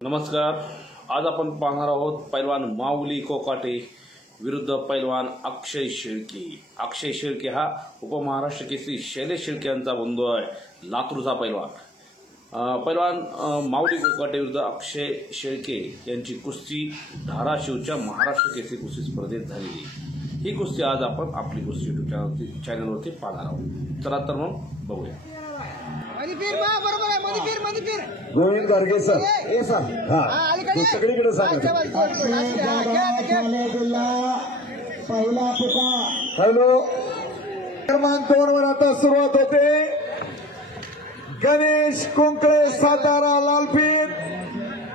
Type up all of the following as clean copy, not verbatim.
नमस्कार। आज आपण पाहणार आहोत पैलवान माऊली कोकाटे विरुद्ध पैलवान अक्षय शेळके। अक्षय शेळके हा उपमहाराष्ट्र केसरी शैलेश शेळके यांचा बंधू आहे, लातूरचा पैलवान माऊली कोकाटे विरुद्ध अक्षय शेळके यांची कुस्ती धाराशिवच्या महाराष्ट्र केसरी कुस्ती स्पर्धेत झालेली। ही कुस्ती आज आपण आपली कुस्ती YouTube चॅनलवरती पाहणार आहोत। चला तर मग बघूया। गोविंद गाडगे सर, ए सर, तू सगळीकडे सांग। पहिला पुकार हॅलो क्रमांक 2 वर आता सुरुवात होते। गणेश कुंकळे सातारा लालपीठ,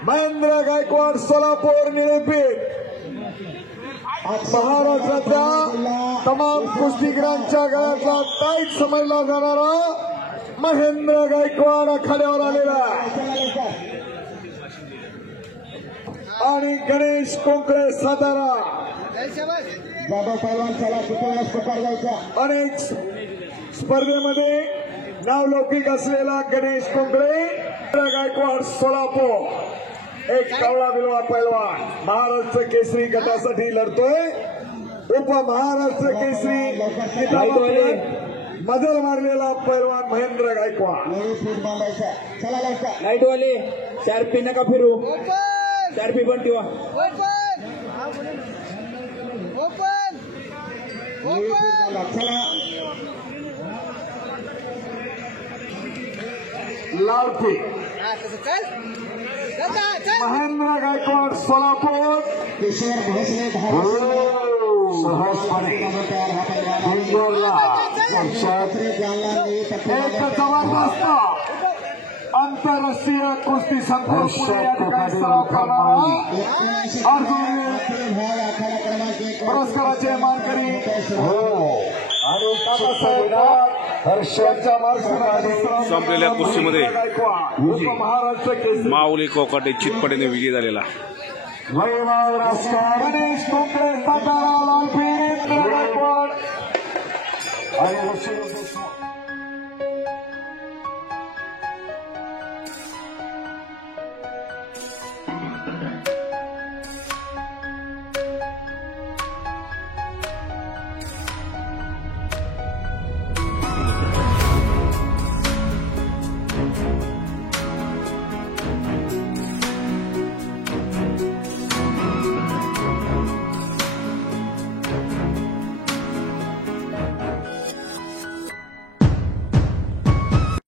महेंद्र गायकवाड सोलापूर निळेपीठ। महाराष्ट्राच्या तमाम कुस्तीगीरांच्या गळ्यातला टाईट समजला जाणारा महेंद्र गायकवाड आखाड्यावर आलेला आणि गणेश कोंकळे सातारा अनेक स्पर्धेमध्ये नावलौकिक असलेला गणेश कोंकळे गायकवाड सोलापूर एक कावळा बिलवा पैलवान महाराष्ट्र केसरी गटासाठी लढतोय। उपमहाराष्ट्र केसरी मजल मारलेला पैलवान महेंद्र गायकवाड। लाईट वाले चारपी नका फिरू, चारपी पण ठेवा। लावती महेंद्र गायकवाड सोलापूर सहजपणे एक जबरदस्त आंतरराष्ट्रीय कुस्ती संकुल पुरस्काराचे मानकरी संपलेल्या कुस्तीमध्ये महाराष्ट्र केसरी माऊली कोकाटे चितपटेने विजयी झालेला। गणेश कोंकळे सातारा लालपीठ गायकवाड